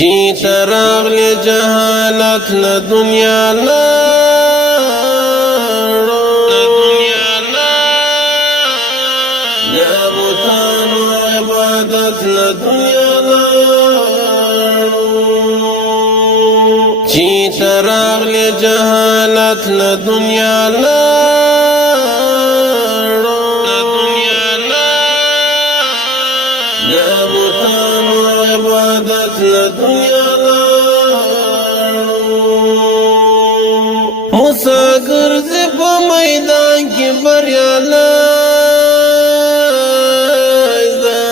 چی تراغلی جهالت له دنیا لاړو د بوتانو عبادت له دنیا لاړو چی تراغلی جهالت له دنیا لاړو د بوتانو عبادت له دنیا لاړو موسی ګرځي په میدان کې بریالی ده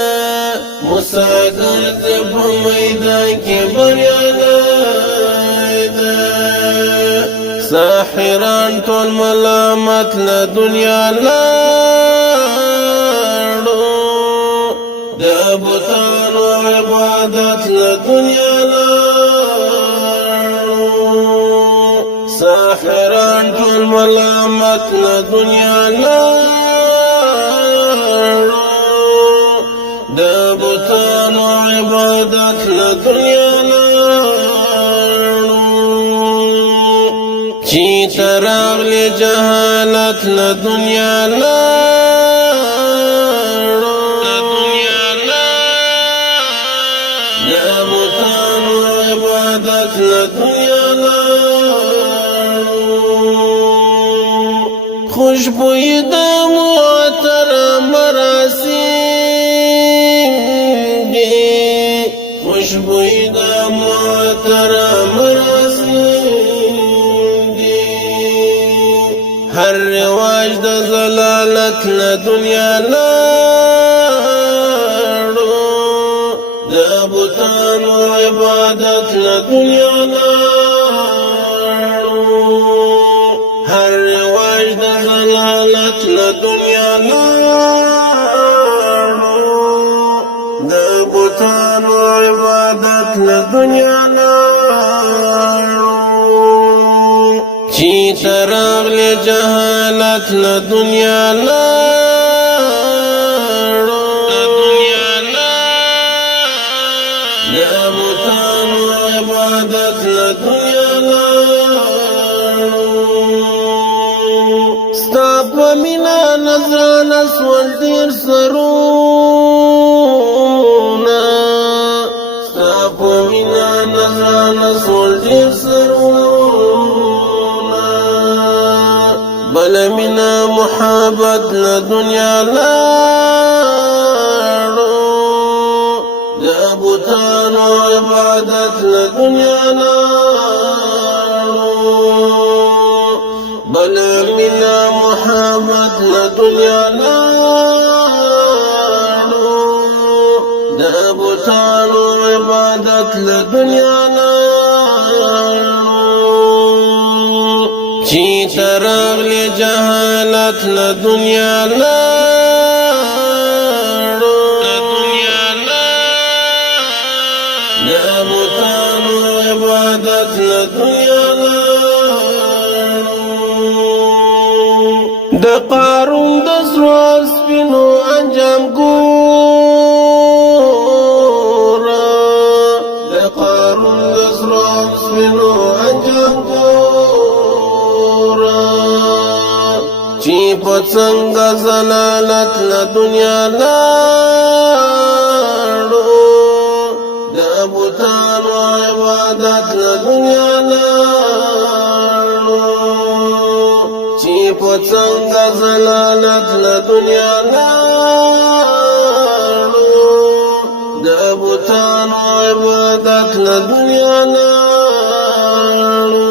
موسی ګرځي په میدان کې بریالی ده ساحران ټول ملامت له دنیا لاړو د بوتانو عبادت له دنیا لاړو ساحران ټول ملامت له دنیا لاړو د بوتانو عبادت له دنیا لاړو چی تراغلی جهالت له دنیا لاړو د بوتانو عبادت له دنیا لاړو خوشبوئی د معطر مراسم دي خوشبوئی د معطر مراسم دي هر رواج د ضلالت له دنیا لاړو د بوتانو عبادت له دنیا لاړو هر رواج د ضلالت له دنیا لاړو د بوتانو عبادت له دنیا لاړو چی تراغلی جهالت له دنیا لاړو د بوتانو عبادت له دنیا لاړو ستا په مینا نظرانه سول ډېر سرونه ستا په مینا نظرانه سول ډېر سرونه بل مینا محبت له دنیا لاړو د بوتانو عبادت له دنیا لاړو بل مینا محبت له دنیا لاړو د بوتانو عبادت له دنیا لاړو چی تراغلی جهالت له دنیا لاړو د بوتانو عبادت له دنیا لاړو د قارون د سرو سپینو انجام ګوره د قارون د سرو سپینو انجام ګوره چی په څنګه ضلالت له دنیا لاړو د بوتانو عبادت له دنیا لاړو چی په څنګه ضلالت له دنیا لاړو د بوتانو عبادت له دنیا لاړو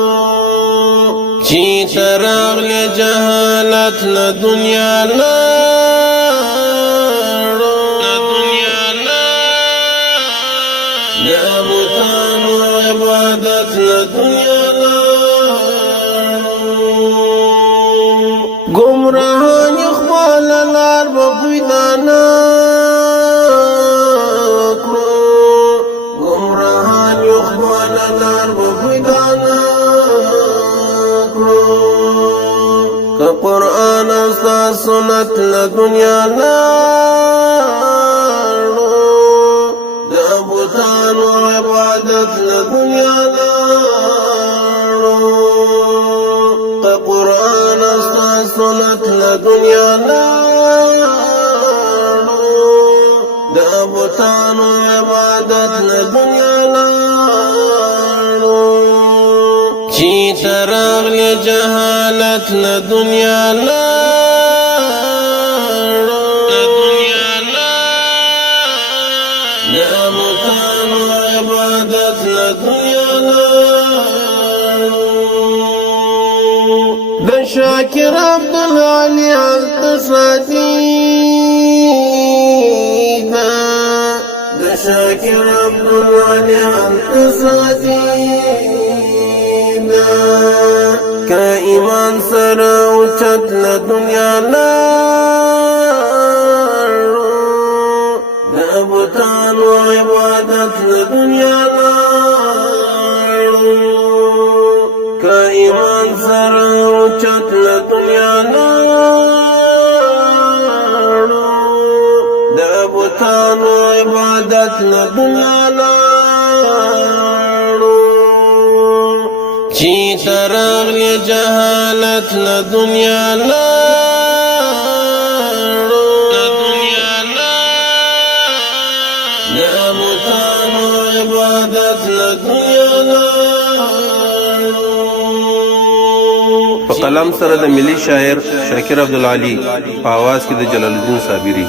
چی تراغلی جهالت له دنیا لاړو د بوتانو عبادت له دنیا لاړو گمراهان خپل لار به پیدا نه کړو گمراهان خپل لار به پیدا نه کړو که قرآن او سنت له دنیا لاړو د بوتانو عبادت عبادت له دنیا لاړو که قرآن ستا سنت له دنیا لاړو د بوتانو عبادت له دنیا لاړو چې تراغلی جهالت له دنیا لاړو د بوتانو عبادت له دنیا لاړو د شاکر عبدالعلی اقتصادي د شاکر عبدالعلی اقتصادي که ایمان سره اوچت له دنیا لاړو د بوتانو عبادت له دنیا لاړو که ایمان سره اوچت له دنیا لاړو د بوتانو عبادت له دنیا لاړو چې تراغلی جهالت له دنیا لاړو د بوتانو عبادت له دنیا لاړو. په قلم سره د ملي شاعر شاکر عبدالعلی په آواز کې د جلال الدین صابری.